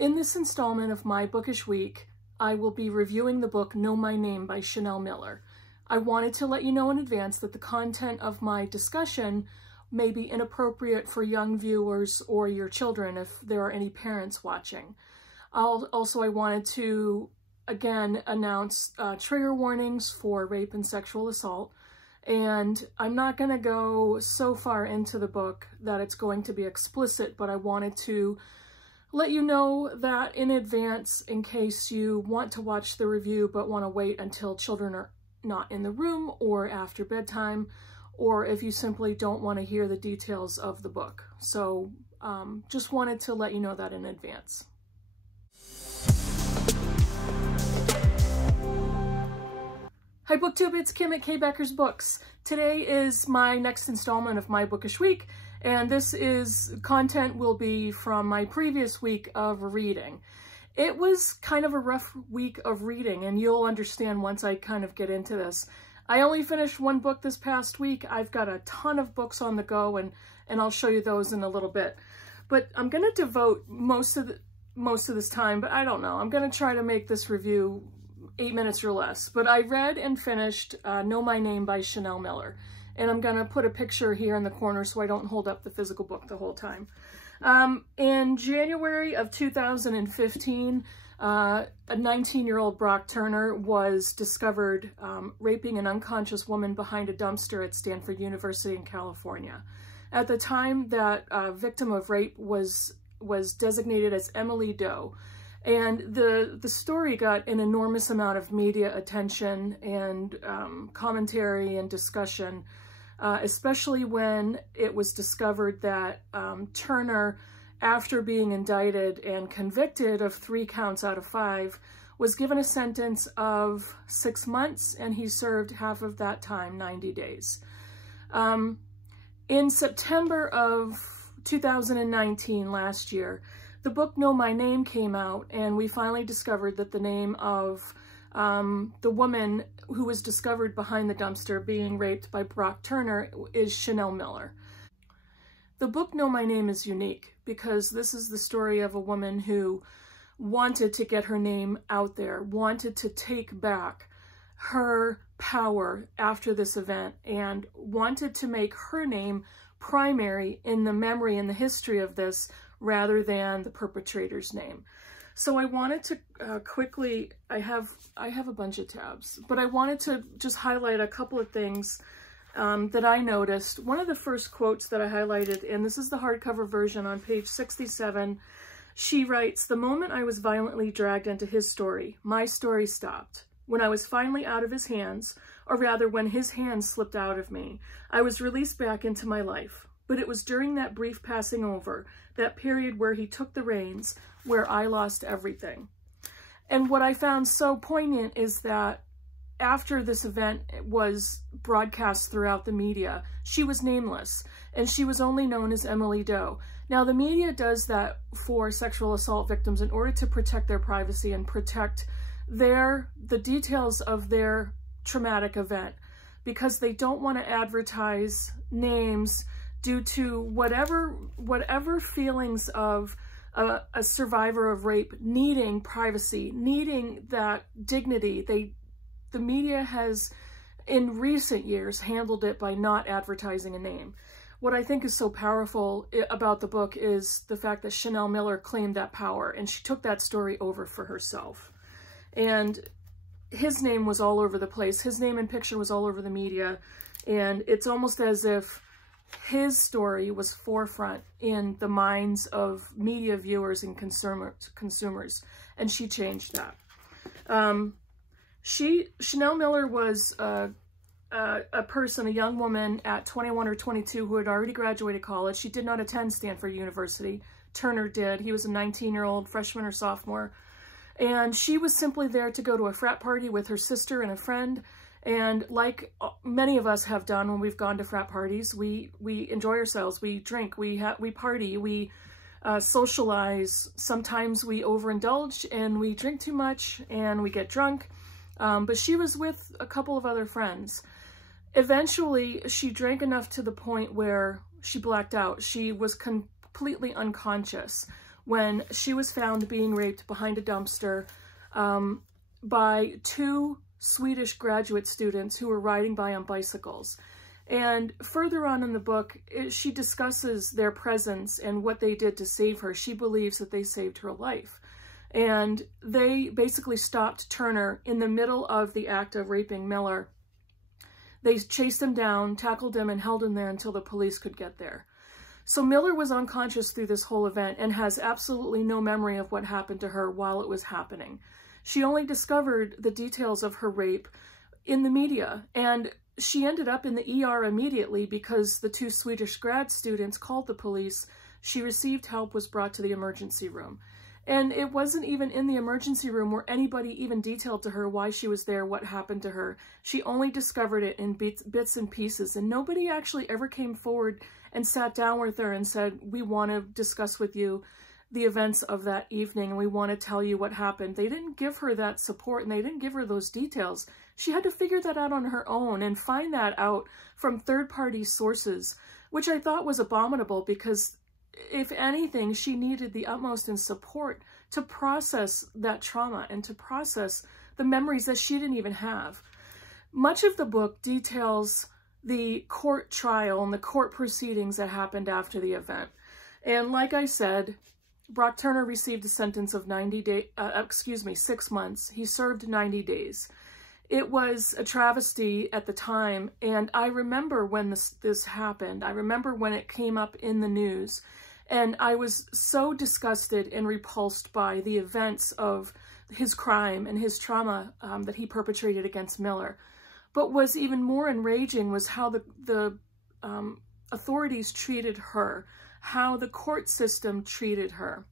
In this installment of my Bookish Week, I will be reviewing the book Know My Name by Chanel Miller. I wanted to let you know in advance that the content of my discussion may be inappropriate for young viewers or your children if there are any parents watching. I wanted to, again, announce trigger warnings for rape and sexual assault. And I'm not going to go so far into the book that it's going to be explicit, but I wanted to let you know that in advance in case you want to watch the review but want to wait until children are not in the room or after bedtime, or if you simply don't want to hear the details of the book. So just wanted to let you know that in advance. Hi BookTube, it's Kim at K. Becker's Books. Today is my next installment of my Bookish Week, and this is content will be from my previous week of reading. It was kind of a rough week of reading, and you'll understand once I kind of get into this. I only finished one book this past week. I've got a ton of books on the go, and I'll show you those in a little bit. But I'm going to devote most of this time, but I don't know. I'm going to try to make this review 8 minutes or less. But I read and finished Know My Name by Chanel Miller. And I'm going to put a picture here in the corner so I don't hold up the physical book the whole time. In January of 2015, a 19-year-old Brock Turner was discovered raping an unconscious woman behind a dumpster at Stanford University in California. At the time, that victim of rape was designated as Emily Doe. And the story got an enormous amount of media attention and commentary and discussion, especially when it was discovered that Turner, after being indicted and convicted of 3 counts out of 5, was given a sentence of 6 months, and he served half of that time, 90 days. In September of 2019, last year, the book Know My Name came out, and we finally discovered that the name of the woman who was discovered behind the dumpster being raped by Brock Turner is Chanel Miller. The book Know My Name is unique because this is the story of a woman who wanted to get her name out there, wanted to take back her power after this event, and wanted to make her name primary in the memory and the history of this rather than the perpetrator's name. So I wanted to quickly, I have a bunch of tabs, but I wanted to just highlight a couple of things that I noticed. One of the first quotes that I highlighted, and this is the hardcover version on page 67, she writes, "The moment I was violently dragged into his story, my story stopped. When I was finally out of his hands, or rather when his hands slipped out of me, I was released back into my life. But it was during that brief passing over, that period where he took the reins, where I lost everything." And what I found so poignant is that after this event was broadcast throughout the media, she was nameless, and she was only known as Emily Doe. Now, the media does that for sexual assault victims in order to protect their privacy and protect the details of their traumatic event, because they don't want to advertise names due to whatever feelings of a survivor of rape needing privacy, needing that dignity. The media has, in recent years, handled it by not advertising a name. What I think is so powerful about the book is the fact that Chanel Miller claimed that power, and she took that story over for herself. And his name was all over the place. His name and picture was all over the media, and it's almost as if his story was forefront in the minds of media viewers and consumers, and she changed that. Chanel Miller was a young woman at 21 or 22 who had already graduated college. She did not attend Stanford University. Turner did. He was a 19-year-old freshman or sophomore. And she was simply there to go to a frat party with her sister and a friend. And like many of us have done when we've gone to frat parties, we enjoy ourselves, we drink, we party, we socialize. Sometimes we overindulge and we drink too much and we get drunk. But she was with a couple of other friends. Eventually, she drank enough to the point where she blacked out. She was completely unconscious. when she was found being raped behind a dumpster by 2 Swedish graduate students who were riding by on bicycles. And further on in the book, she discusses their presence and what they did to save her. She believes that they saved her life. And they basically stopped Turner in the middle of the act of raping Miller. They chased him down, tackled him, and held him there until the police could get there. So Miller was unconscious through this whole event and has absolutely no memory of what happened to her while it was happening. She only discovered the details of her rape in the media, and she ended up in the ER immediately because the 2 Swedish grad students called the police. She received help, was brought to the emergency room. And it wasn't even in the emergency room where anybody even detailed to her why she was there, what happened to her. She only discovered it in bits and pieces, and nobody actually ever came forward and sat down with her and said, we want to discuss with you the events of that evening, and we want to tell you what happened. They didn't give her that support, and they didn't give her those details. She had to figure that out on her own and find that out from third-party sources, which I thought was abominable because, if anything, she needed the utmost in support to process that trauma and to process the memories that she didn't even have. Much of the book details the court trial and the court proceedings that happened after the event. And like I said, Brock Turner received a sentence of 6 months. He served 90 days. It was a travesty at the time, and I remember when this happened. I remember when it came up in the news, and I was so disgusted and repulsed by the events of his crime and his trauma that he perpetrated against Miller. But what's even more enraging was how the authorities treated her, how the court system treated her.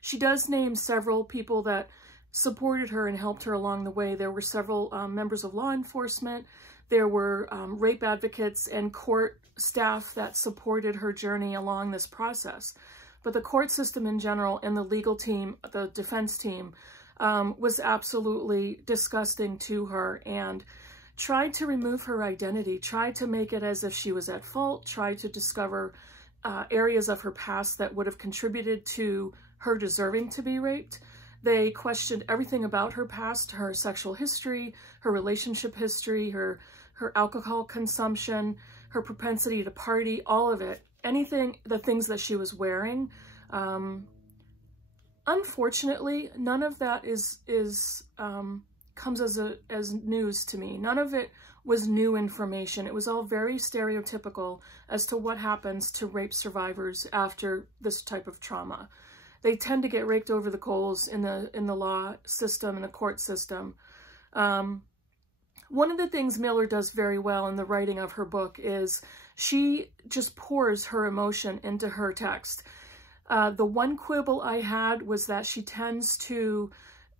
She does name several people that supported her and helped her along the way. There were several members of law enforcement. There were rape advocates and court staff that supported her journey along this process. But the court system in general and the legal team, the defense team, was absolutely disgusting to her and tried to remove her identity, tried to make it as if she was at fault, tried to discover areas of her past that would have contributed to her deserving to be raped. They questioned everything about her past, her sexual history, her relationship history, her alcohol consumption, her propensity to party, all of it. Anything, the things that she was wearing. Unfortunately, none of that comes as news to me. None of it was new information. It was all very stereotypical as to what happens to rape survivors after this type of trauma. They tend to get raked over the coals in the law system and the court system. One of the things Miller does very well in the writing of her book is she just pours her emotion into her text. The one quibble I had was that she tends to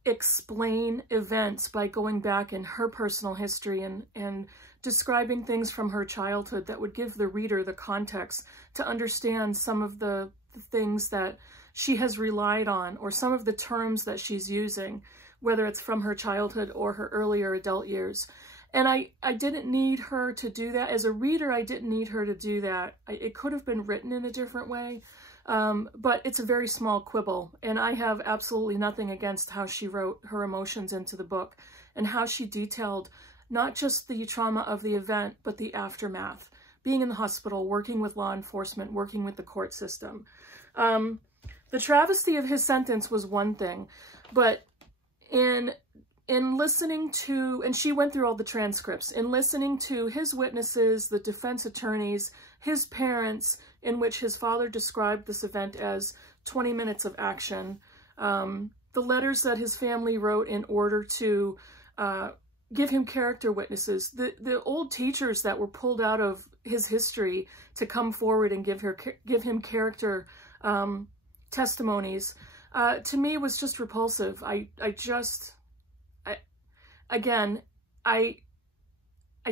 explain events by going back in her personal history and describing things from her childhood that would give the reader the context to understand some of the things that she has relied on or some of the terms that she's using, whether it's from her childhood or her earlier adult years. And I didn't need her to do that. As a reader, I didn't need her to do that. It could have been written in a different way. But it's a very small quibble, and I have absolutely nothing against how she wrote her emotions into the book and how she detailed not just the trauma of the event, but the aftermath, being in the hospital, working with law enforcement, working with the court system. The travesty of his sentence was one thing, but in listening to, and she went through all the transcripts, in listening to his witnesses, the defense attorneys, his parents, in which his father described this event as 20 minutes of action, the letters that his family wrote in order to give him character witnesses, the old teachers that were pulled out of his history to come forward and give him character testimonies, to me was just repulsive. Again, I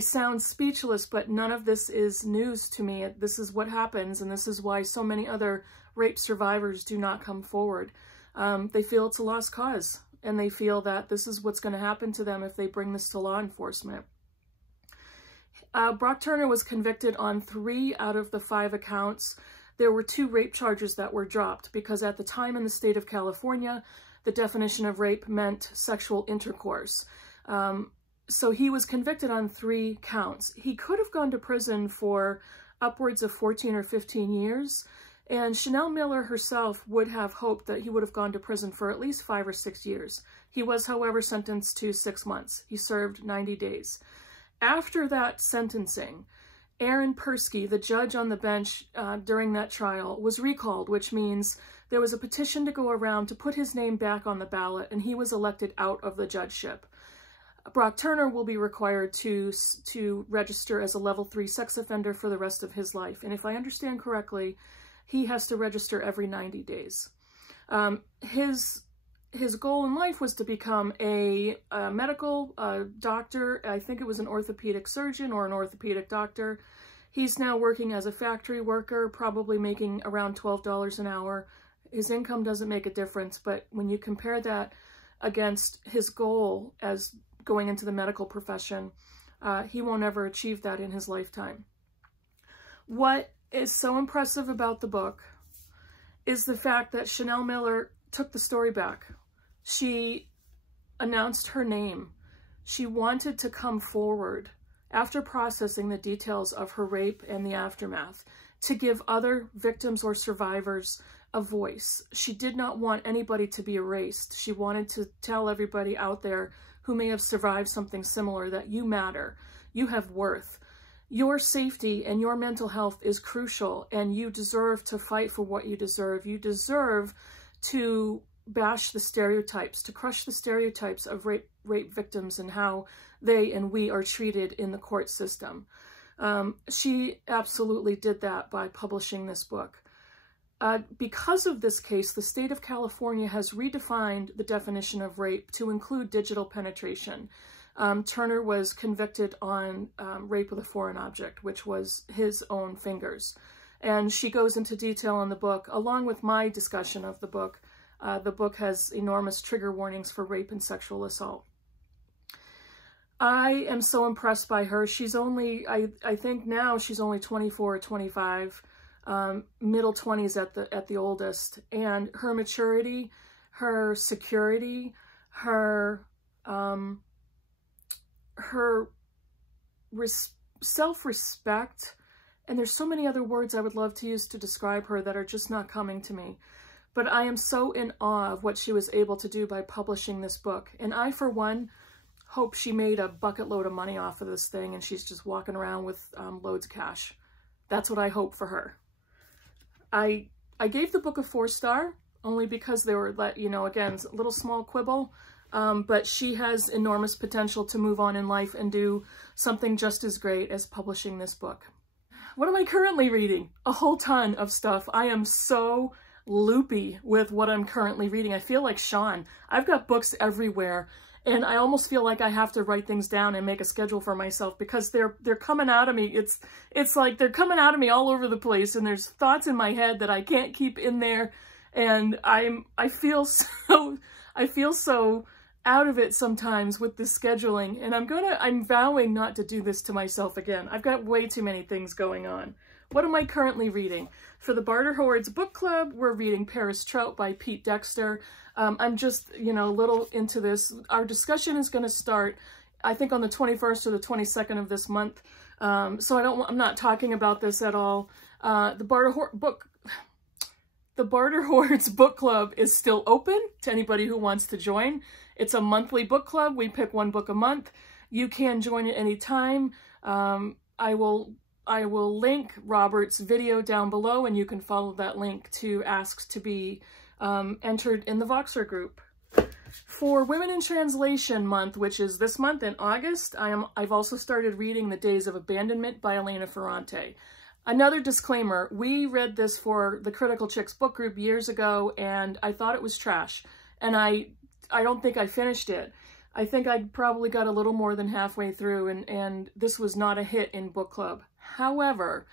sound speechless, but none of this is news to me. This is what happens, and this is why so many other rape survivors do not come forward. They feel it's a lost cause, and they feel that this is what's going to happen to them if they bring this to law enforcement. Brock Turner was convicted on 3 out of the 5 accounts. there were 2 rape charges that were dropped because at the time in the state of California, the definition of rape meant sexual intercourse. So he was convicted on 3 counts. He could have gone to prison for upwards of 14 or 15 years, and Chanel Miller herself would have hoped that he would have gone to prison for at least 5 or 6 years. He was, however, sentenced to 6 months. He served 90 days. After that sentencing, Aaron Persky, the judge on the bench during that trial, was recalled, which means there was a petition to go around to put his name back on the ballot, and he was elected out of the judgeship. Brock Turner will be required to register as a level 3 sex offender for the rest of his life. And if I understand correctly, he has to register every 90 days. His goal in life was to become a medical doctor. I think it was an orthopedic surgeon or an orthopedic doctor. He's now working as a factory worker, probably making around $12 an hour. His income doesn't make a difference, but when you compare that against his goal as going into the medical profession, he won't ever achieve that in his lifetime. What is so impressive about the book is the fact that Chanel Miller took the story back. She announced her name. She wanted to come forward after processing the details of her rape and the aftermath to give other victims or survivors a voice. She did not want anybody to be erased. She wanted to tell everybody out there who may have survived something similar that you matter, you have worth. Your safety and your mental health is crucial, and you deserve to fight for what you deserve. You deserve to bash the stereotypes, to crush the stereotypes of rape victims and how they and we are treated in the court system. She absolutely did that by publishing this book. Because of this case, the state of California has redefined the definition of rape to include digital penetration. Turner was convicted on rape with a foreign object, which was his own fingers. And she goes into detail in the book, along with my discussion of the book. The book has enormous trigger warnings for rape and sexual assault. I am so impressed by her. She's only, I think now she's only 24 or 25. Middle 20s at the oldest, and her maturity, her security, her self-respect, and there's so many other words I would love to use to describe her that are just not coming to me. But I am so in awe of what she was able to do by publishing this book, and I, for one, hope she made a bucket load of money off of this thing and she's just walking around with loads of cash. That's what I hope for her. I gave the book a 4-star only because they were, you know, again, a little small quibble, but she has enormous potential to move on in life and do something just as great as publishing this book. What am I currently reading? A whole ton of stuff. I am so loopy with what I'm currently reading. I feel like Sean. I've got books everywhere, and I almost feel like I have to write things down and make a schedule for myself because they're coming out of me. It's like they're coming out of me all over the place, and there's thoughts in my head that I can't keep in there, and I feel so out of it sometimes with the scheduling, and I'm vowing not to do this to myself again. I've got way too many things going on. What am I currently reading? For the Barter Hordes Book Club, we're reading Paris Trout by Pete Dexter. I'm just, you know, a little into this. Our discussion is going to start, I think, on the 21st or the 22nd of this month. So I'm not talking about this at all. The Barter Hordes Book Club is still open to anybody who wants to join. It's a monthly book club. We pick one book a month. You can join at any time. I will link Robert's video down below, and you can follow that link to ask to be entered in the Voxer group. For Women in Translation Month, which is this month in August, I've also started reading The Days of Abandonment by Elena Ferrante. Another disclaimer, we read this for the Critical Chicks book group years ago, and I thought it was trash, and I don't think I finished it. I think I probably got a little more than halfway through, and this was not a hit in book club. However,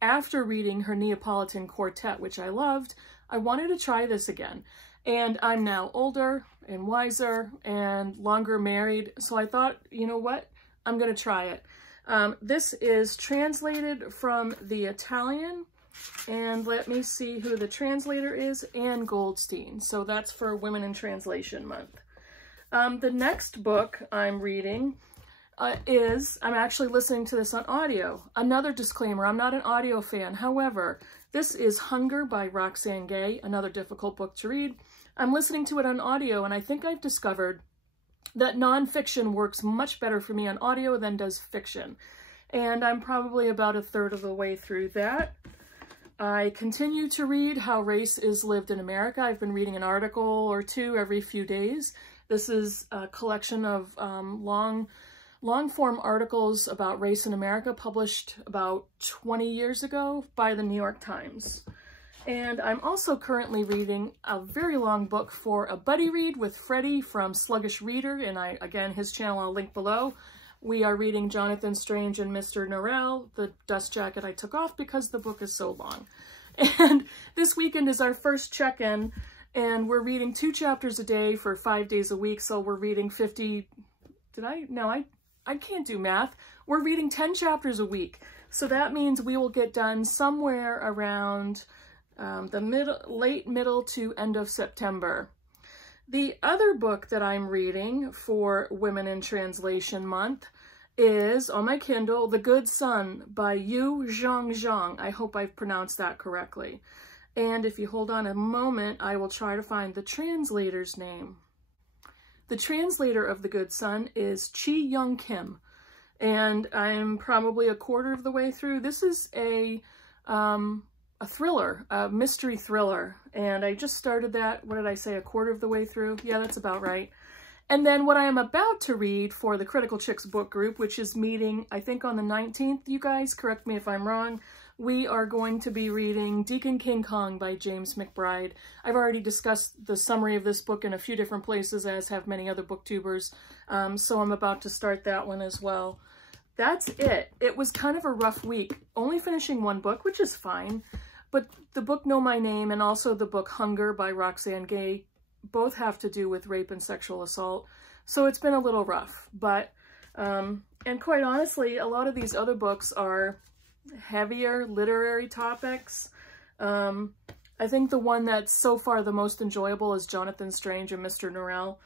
after reading her Neapolitan Quartet, which I loved, I wanted to try this again. And I'm now older and wiser and longer married, so I thought, you know what? I'm going to try it. This is translated from the Italian And let me see who the translator is, Anne Goldstein. So that's for Women in Translation Month. The next book I'm reading I'm actually listening to this on audio. Another disclaimer, I'm not an audio fan. However, this is Hunger by Roxane Gay, another difficult book to read. I'm listening to it on audio, and I think I've discovered that nonfiction works much better for me on audio than does fiction. And I'm probably about a third of the way through that. I continue to read How Race is Lived in America. I've been reading an article or two every few days. This is a collection of long-form articles about race in America published about 20 years ago by the New York Times. And I'm also currently reading a very long book for a buddy read with Freddie from Sluggish Reader, and again, his channel I'll link below. We are reading Jonathan Strange and Mr. Norrell, the dust jacket I took off because the book is so long. And this weekend is our first check-in, and we're reading 2 chapters a day for 5 days a week, so we're reading 50... I can't do math. We're reading 10 chapters a week. So that means we will get done somewhere around the late middle to end of September. The other book that I'm reading for Women in Translation Month is, on my Kindle, The Good Son by Yu Zhang. I hope I've pronounced that correctly. And if you hold on a moment, I will try to find the translator's name. The translator of The Good Son is Chi Young Kim, and I'm probably a quarter of the way through. This is a thriller, a mystery thriller, and I just started that, what did I say, a quarter of the way through? Yeah, that's about right. And then what I am about to read for the Critical Chicks book group, which is meeting, I think, on the 19th, you guys, correct me if I'm wrong, we are going to be reading Deacon King Kong by James McBride. I've already discussed the summary of this book in a few different places, as have many other booktubers, so I'm about to start that one as well. That's it. It was kind of a rough week, only finishing one book, which is fine, but the book Know My Name and also the book Hunger by Roxane Gay both have to do with rape and sexual assault, so it's been a little rough, but, and quite honestly, a lot of these other books are heavier literary topics. I think the one that's so far the most enjoyable is Jonathan Strange and Mr. Norrell,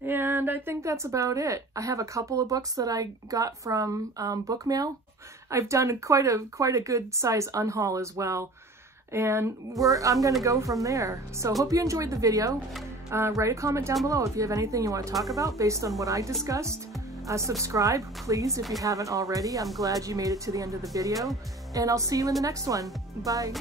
and I think that's about it. I have a couple of books that I got from book mail. I've done quite a good size unhaul as well, and I'm gonna go from there. So hope you enjoyed the video. Write a comment down below if you have anything you want to talk about based on what I discussed. Subscribe, please, if you haven't already. I'm glad you made it to the end of the video, and I'll see you in the next one. Bye.